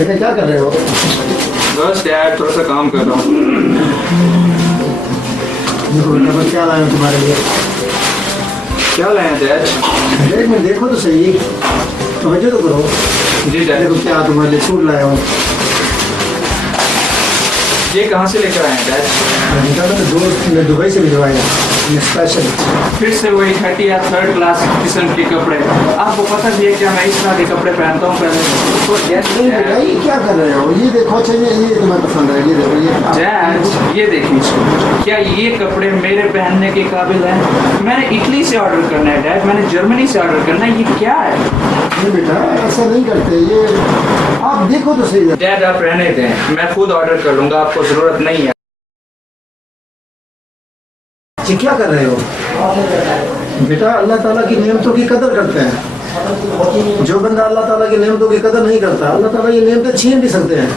बेटा क्या कर रहे हो? बस डैड थोड़ा सा काम कर रहा हूँ। देखो बेटा मैं क्या लाया हूँ तुम्हारे लिए। क्या लाए हैं डैड? एक मिनट देखो तो सही, समझो तो करो। जी डैड। देखो क्या तुम्हारे लिए सूट लाया हूँ। ये कहाँ से लेकर आए हैं डैड? बेटा मैं तो दोस्त ने दुबई से भिजवाया स्पेशल। फिर से वही 30 या 3rd क्लास किस्म के कपड़े। आपको पता भी है क्या मैं इस तरह के कपड़े पहनता हूँ पहले तो नहीं बेटा ये क्या कर रहे हो? ये देखो अच्छा ये तुम्हें पसंद है, ये देखो ये। डैड ये देखिए इसको, क्या ये कपड़े मेरे पहनने के काबिल हैं? मैंने इटली से ऑर्डर करना है डैड, मैंने जर्मनी से ऑर्डर करना है, ये क्या है? नहीं बेटा ऐसा नहीं करते, ये आप देखो तो सही। डैड आप रहने दें, मैं खुद ऑर्डर कर लूँगा, आपको ज़रूरत नहीं है। ये क्या कर रहे हो? बेटा अल्लाह ताला की नेमतों की कदर करते हैं। जो बंदा अल्लाह ताला की नेमतों की कदर नहीं करता, अल्लाह ताला ये नेमतें छीन भी सकते हैं।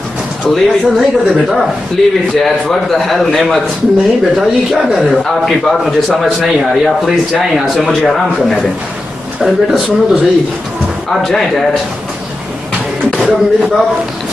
ऐसा नहीं करते बेटा। Leave it dad, what the hell नेमत। नहीं बेटा ये क्या कर रहे हो? आपकी बात मुझे समझ नहीं आ रही, आप प्लीज जाएं यहाँ से, मुझे आराम करने दें। अरे बेटा सुनो तो सही। आप जाएं डैड। जब मेरी बात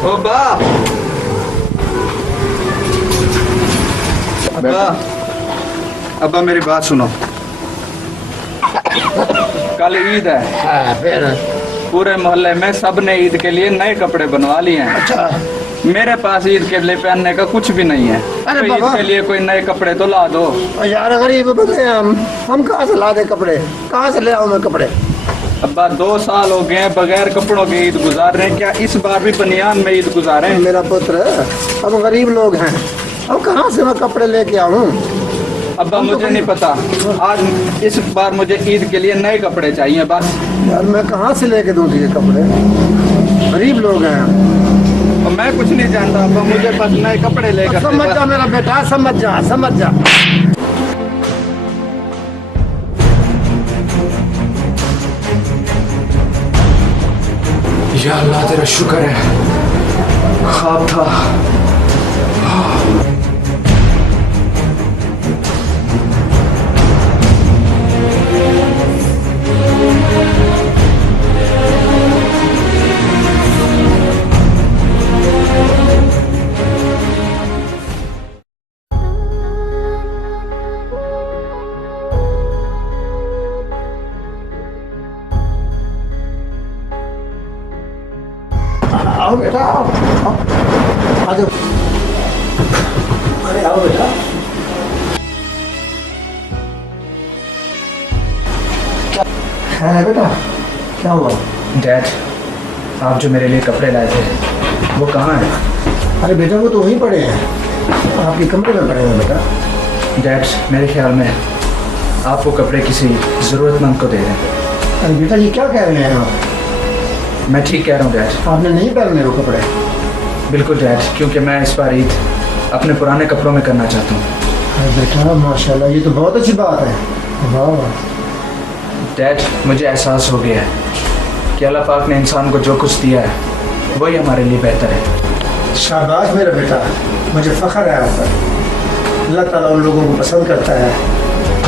ओ बा अब्बा, अब्बा मेरी बात सुनो। कल ईद है। फिर पूरे मोहल्ले में सब ने ईद के लिए नए कपड़े बनवा लिए हैं। अच्छा मेरे पास ईद के लिए पहनने का कुछ भी नहीं है। अरे तो ईद बाबा। के लिए कोई नए कपड़े तो ला दो। यार गरीब बंदे हैं हम कहाँ से ला दे कपड़े? कहाँ से ले आऊँ मैं कपड़े? अब्बा 2 साल हो गए हैं बगैर कपड़ों के ईद गुजार रहे हैं, क्या इस बार भी बनियान में ईद गुजारे? मेरा पुत्र हम गरीब लोग हैं, अब कहाँ से मैं कपड़े लेके आऊँ? अब्बा मुझे नहीं पता, आज इस बार मुझे ईद के लिए नए कपड़े चाहिए बस। यार मैं कहाँ से लेके दूँ तुझे कपड़े? गरीब लोग हैं। और मैं कुछ नहीं जानता अब्बा, मुझे बस नए कपड़े लेकर समझ जा मेरा बेटा, समझ जा समझ जा। या अल्लाह तेरा शुक्र है, ख्वाब था। आओ बेटा आओ आ जाओ। अरे आओ बेटा। क्या है बेटा? क्या हुआ? डैड आप जो मेरे लिए कपड़े लाए थे वो कहाँ हैं? अरे बेटा वो तो वहीं पड़े हैं, आपके कमरे में पड़े हैं बेटा। डैड मेरे ख्याल में आप वो कपड़े किसी ज़रूरतमंद को दे दें। अरे बेटा ये क्या कह रहे हैं आप? मैं ठीक कह रहा हूँ डैड। आपने नहीं पहने वो कपड़े? बिल्कुल डैड, क्योंकि मैं इस बार ईद अपने पुराने कपड़ों में करना चाहता हूँ। अरे बेटा माशाल्लाह ये तो बहुत अच्छी बात है। वाह वाह। डैड मुझे एहसास हो गया है कि अल्लाह पाक ने इंसान को जो कुछ दिया है वही हमारे लिए बेहतर है। शाबाश मेरा बेटा, मुझे फ़ख्र है आप पर। अल्लाह ताला उन लोगों को पसंद करता है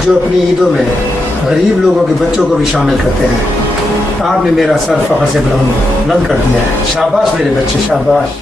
जो अपनी ईदों में गरीब लोगों के बच्चों को भी शामिल करते हैं। आपने मेरा सर फ़ख्र से बुलंद कर दिया है। शाबाश मेरे बच्चे, शाबाश।